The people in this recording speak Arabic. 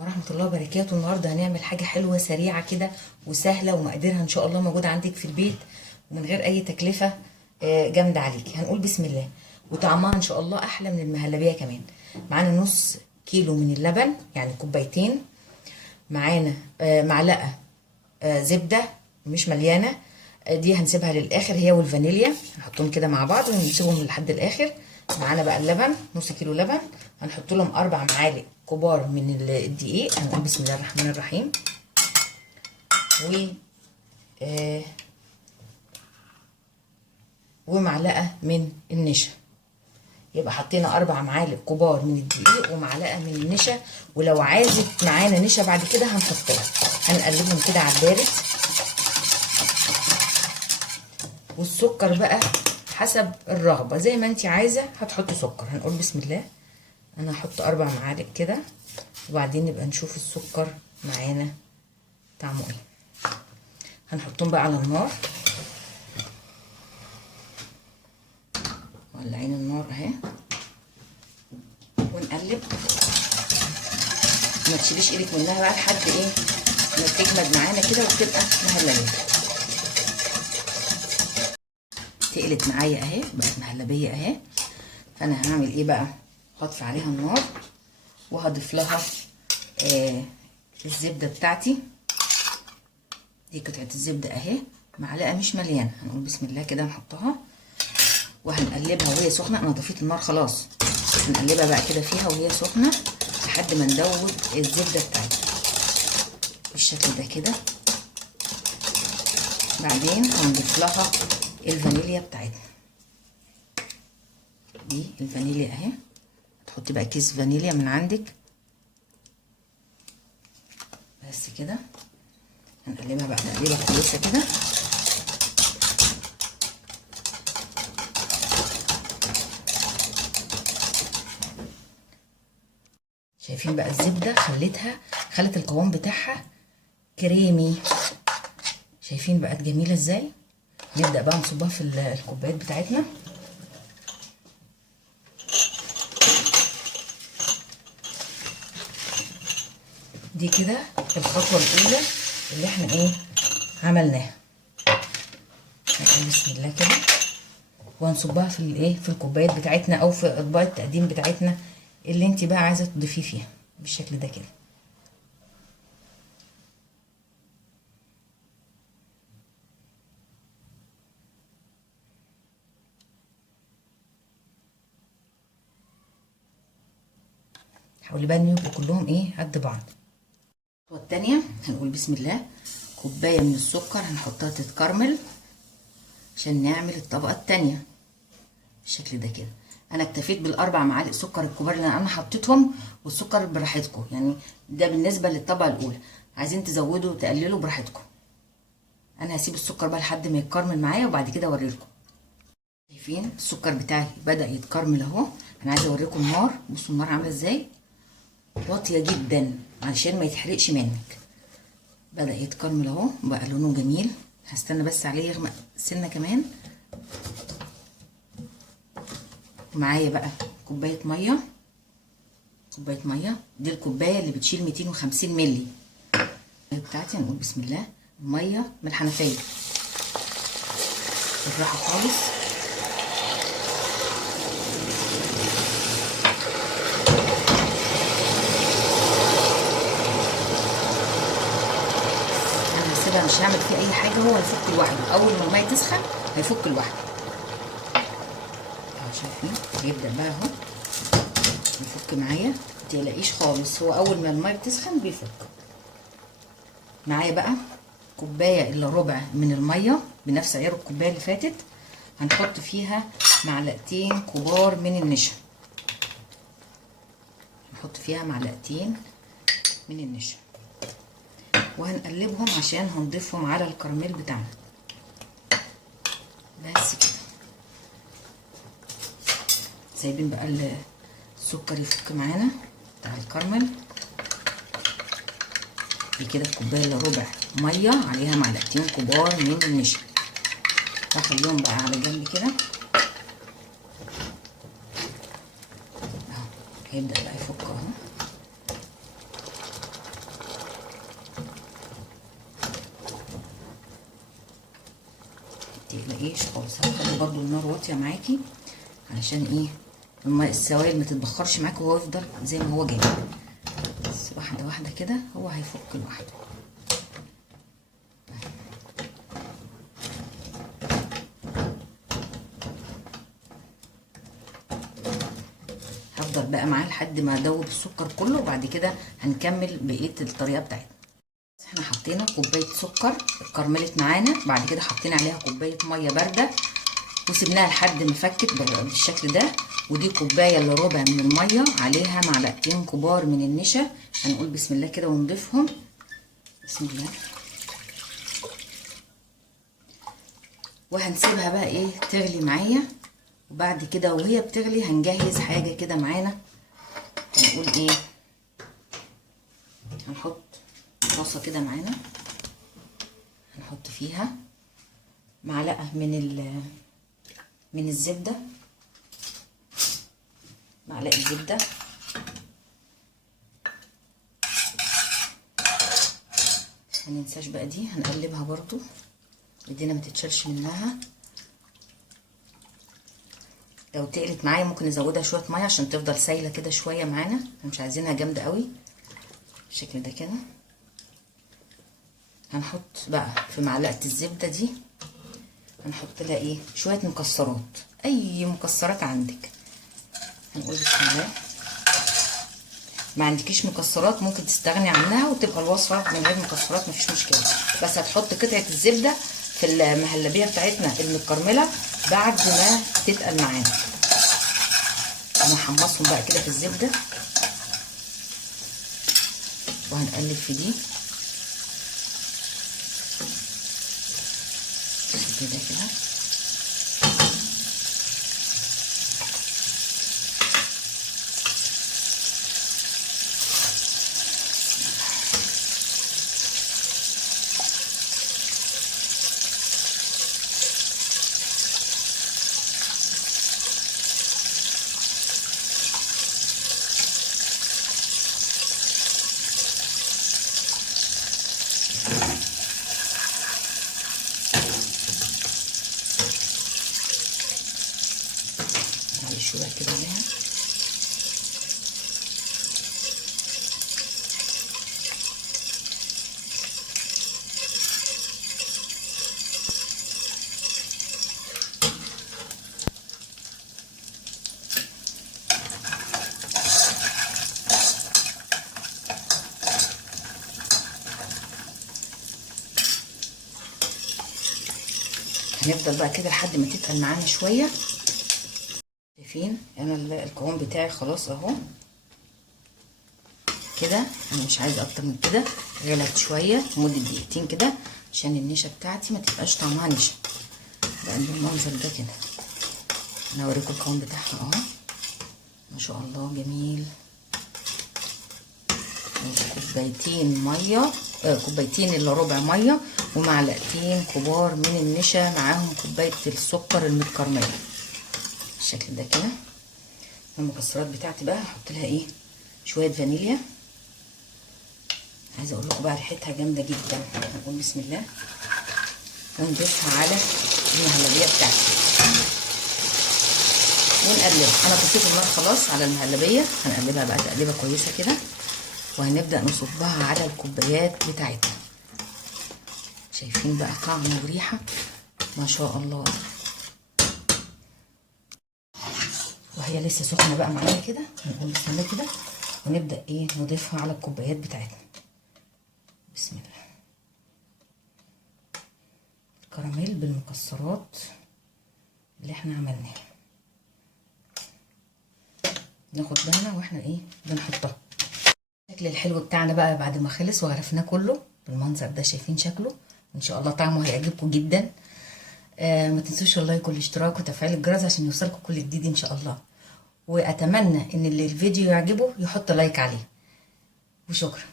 ورحمة الله وبركاته. النهارده هنعمل حاجة حلوة سريعة كده وسهلة، ومقاديرها ان شاء الله موجودة عندك في البيت ومن غير اي تكلفة جامدة عليكي. هنقول بسم الله، وطعمها ان شاء الله احلى من المهلبية كمان. معانا نص كيلو من اللبن، يعني كوبايتين. معانا معلقة زبدة مش مليانة، دي هنسيبها للاخر، هي والفانيليا هنحطهم كده مع بعض ونسيبهم لحد الاخر. معانا بقى اللبن، نص كيلو لبن، هنحط لهم 4 معالق كبار من الدقيق. هنقول بسم الله الرحمن الرحيم. و ومعلقه من النشا، يبقى حطينا 4 معالق كبار من الدقيق ومعلقه من النشا. ولو عازت معانا نشا بعد كده هنحطها. هنقلبهم كده على البارد. والسكر بقى حسب الرغبه، زي ما انت عايزه هتحطي سكر. هنقول بسم الله، انا هحط 4 معالق كده، وبعدين نبقى نشوف السكر معانا طعمه ايه. هنحطهم بقى على النار، ولعين النار اهي، ونقلب. ما تشيليش ايدك منها بقى لحد ايه ما تجمد معانا كده وتبقى مهلبيه. تقلت معايا اهي، بقت مهلبيه اهي. فانا هعمل ايه بقى؟ هطفي عليها النار وهضيف لها الزبده بتاعتي. دي قطعه الزبده اهي، معلقه مش مليانه. هنقول بسم الله كده، نحطها وهنقلبها وهي سخنه. انا طفيت النار خلاص، هنقلبها بقى كده فيها وهي سخنه لحد ما ندوب الزبده بتاعتها بالشكل ده كده. بعدين هنضيف لها الفانيليا بتاعتنا. دي الفانيليا اهي، تحطي بقى كيس فانيليا من عندك بس كده. هنقلبها بقى تقليبه كويسه كده. شايفين بقى الزبده خلت القوام بتاعها كريمي. شايفين بقت جميله ازاي؟ نبدا بقى نصبها في الكوبايات بتاعتنا. دي كده الخطوه الاولى اللي احنا ايه عملناها. نقول بسم الله كده وهنصبها في الايه في الكوبايات بتاعتنا او في اطباق التقديم بتاعتنا اللي انت بقى عايزه تضيفيه فيها بالشكل ده كده. حاولي بقى ان يبقوا كلهم ايه قد بعض. الخطوه التانيه هنقول بسم الله، كوبايه من السكر هنحطها تتكرمل عشان نعمل الطبقه التانيه بالشكل ده كده. انا اكتفيت بالاربع معالق سكر الكبار اللي انا حطيتهم، والسكر براحتكم، يعني ده بالنسبه للطبقه الاولى. عايزين تزودوا وتقللوا براحتكم. انا هسيب السكر بقى لحد ما يتكرمل معايا وبعد كده اوريلكم. شايفين السكر بتاعي بدا يتكرمل اهو. انا عايزه اوريكم النار. بصوا النار عامله ازاي، واطيه جدا علشان ما يتحرقش منك. بدا يتكرمل اهو، بقى لونه جميل. هستنى بس عليه يغمق سنه كمان. معايا بقى كوبايه ميه، دي الكوبايه اللي بتشيل 250 مللي بتاعتي. هنقول بسم الله، ميه من الحنفيه بالراحه خالص. انا هسيبها، مش هعمل فيه اي حاجه، هو هيفك لوحده. اول ما الميه تسخن هيفك لوحده. شايفين بيبدا بقى اهو يفك معايا، متقلقيش خالص، هو اول ما الميه بتسخن بيفك معايا. بقى كوبايه الا ربع من الميه بنفس عيار الكوبايه اللي فاتت، هنحط فيها معلقتين كبار من النشا. نحط فيها معلقتين من النشا وهنقلبهم عشان هنضيفهم على الكراميل بتاعنا بس كده. سايبين بقى السكر يفك معانا بتاع الكراميل. دي كده كوبايه الا ربع ميه عليها معلقتين كبار من النشا. هخليهم بقى على جنب كده اهو. هيبدا بقى يفك اهو. يجيش خالص. هتخلي برضو النار واطيه معاكي علشان ايه السوائل ما تتبخرش معاكي وهو يفضل زي ما هو جاي. بس واحده واحده كده هو هيفك لوحده. هفضل بقى معاه لحد ما ادوب السكر كله، وبعد كده هنكمل بقيه الطريقه بتاعتنا. احنا حطينا كوبايه سكر اتكرملت معانا، بعد كده حطينا عليها كوبايه ميه بارده وسيبناها لحد ما فكت بالشكل ده. ودي كوبايه الا ربع من الميه، عليها معلقتين كبار من النشا. هنقول بسم الله كده ونضيفهم. بسم الله. وهنسيبها بقى ايه تغلي معايا، وبعد كده وهي بتغلي هنجهز حاجه كده معانا. هنقول ايه، هنحط طاسه كده معانا، هنحط فيها معلقه من الزبده، معلقه زبده. مننساش بقى دي، هنقلبها برضو ايدينا ما تتشالش منها. لو تقلت معايا ممكن نزودها شويه ميه عشان تفضل سايله كده شويه معانا، مش عايزينها جامده قوي بالشكل ده كده. هنحط بقى في معلقه الزبده دي هنحط لها ايه شويه مكسرات، اي مكسرات عندك. هنقول بسم الله. ما عندكيش مكسرات ممكن تستغني عنها وتبقى الوصفه من غير مكسرات، مفيش مشكله. بس هتحط قطعه الزبده في المهلبيه بتاعتنا المتكرمله بعد ما تتقل معانا. هنحمصهم بقى كده في الزبده وهنقلب في دي كده كده. شويه كده عليها. هنفضل بقى كده لحد ما تتقل معانا شويه. شايفين انا القوام بتاعي خلاص اهو كده. انا مش عايزه اكتر من كده، غلت شويه لمده دقيقتين كده عشان النشا بتاعتي ما تبقاش طعمها نشا بقى بالمنظر ده كده. انا اوريكم القوام بتاعها اهو ما شاء الله جميل. كوبايتين ميه، كوبايتين الا ربع ميه ومعلقتين كبار من النشا معاهم كوبايه السكر المتكرمله بالشكل ده كده. المكسرات بتاعتي بقى هحط لها ايه شويه فانيليا. عايزه اقول لكم بقى ريحتها جامده جدا. هنقول بسم الله ونضيفها على المهلبيه بتاعتي ونقلبها. انا طفيت النار خلاص على المهلبيه، هنقلبها بقى تقليبه كويسه كده وهنبدا نصبها على الكوبايات بتاعتنا. شايفين بقى طعم وريحه ما شاء الله. وهي لسه سخنه بقى معايا كده، هنقول بسم الله كده ونبدا ايه نضيفها على الكوبايات بتاعتنا. بسم الله. الكراميل بالمكسرات اللي احنا عملناها ناخد بالنا واحنا ايه بنحطها. الشكل الحلو بتاعنا بقى بعد ما خلص وعرفناه كله بالمنظر ده. شايفين شكله ان شاء الله طعمه هيعجبكم جدا. ما تنسوش اللايك والاشتراك وتفعيل الجرس عشان يوصلكم كل جديد ان شاء الله. واتمنى ان اللي الفيديو يعجبه يحط لايك عليه. وشكرا.